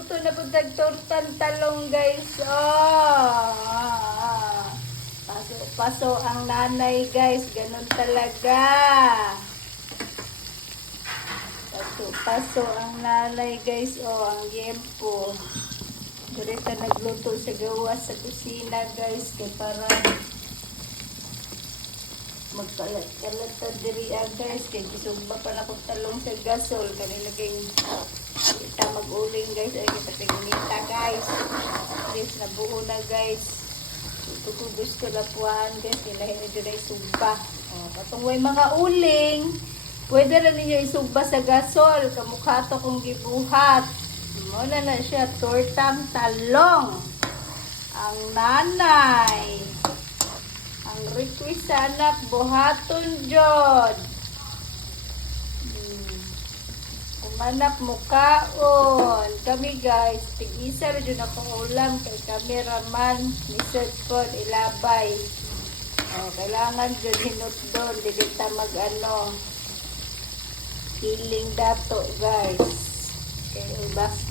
nagluto na po tortang talong guys. Oh. Paso ang nanay guys. Ganun talaga. Paso ang nanay guys. Oh, ang yempo. Direta nagluto sa gawa sa kusina guys. Kaya para magkalat-kalat na diri guys. Kaya gisugba pa na kong talong sa gasol. Kanina kayong kita mag-uling guys. Ay kita pingunita guys. Guys, nabuo na guys. Ito ko gusto na puan guys. Kailangan nyo na isugba. Katong way mga uling. Pwede rin ninyo isugba sa gasol. Kamukha to kong gibuhat. Muna na siya. Tortang talong. Ang nanay. Ang request sa anak, buhaton jod. Kumanak mukaon. Kami guys, tig-isa rin yun akong ulam kay cameraman. Research code, ilabay. Kailangan dyan hinot doon. Dili ta healing dato guys. Kaya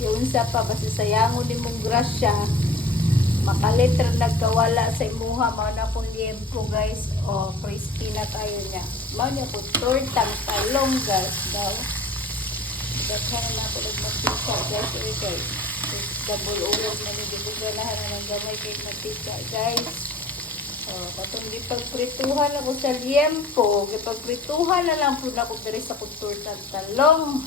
yung sa pa, basta sayangon ni mong grasya. Makalitra nagkawala sa imuha. Mao na kong liempo guys. Crispy na tayo niya. Mao niya po tortang talong guys. Daw. Daghan na ako nagmatika guys. Guys. Double ulog na nito. Ganahan na ng gamay kay matika guys. Katong gipagprituhan ako sa liempo. Gipagprituhan na lang po na ako dari sa kong tortang talong.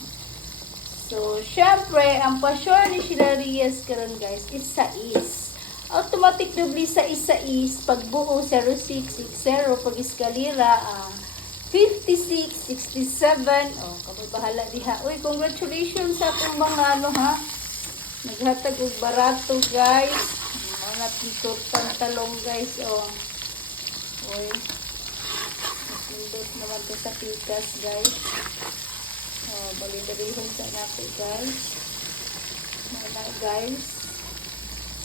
So, syempre, ang pasyon ni Sheila Reyes karon guys is sais. Automatic dubli sa is pagbuo 0660 pag eskalera 56 67 kamay bahala diha. Uy, congratulations sa atong mga naghatag og barato guys. Mga tortang talong guys. Uy, nasindot naman to sa pikas guys. Balidarihan sa natin guys. Mga guys,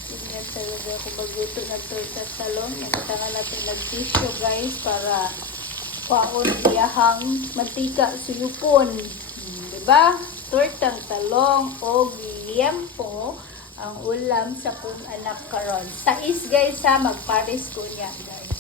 ganyan talaga ako magluto ng tortang talong. Nagtangan natin nag-tissue guys para paon iyahang mantika suyupon. Diba? Tortang talong o liempo ang ulam sa kong anak karon. Sais guys magpares ko niya guys.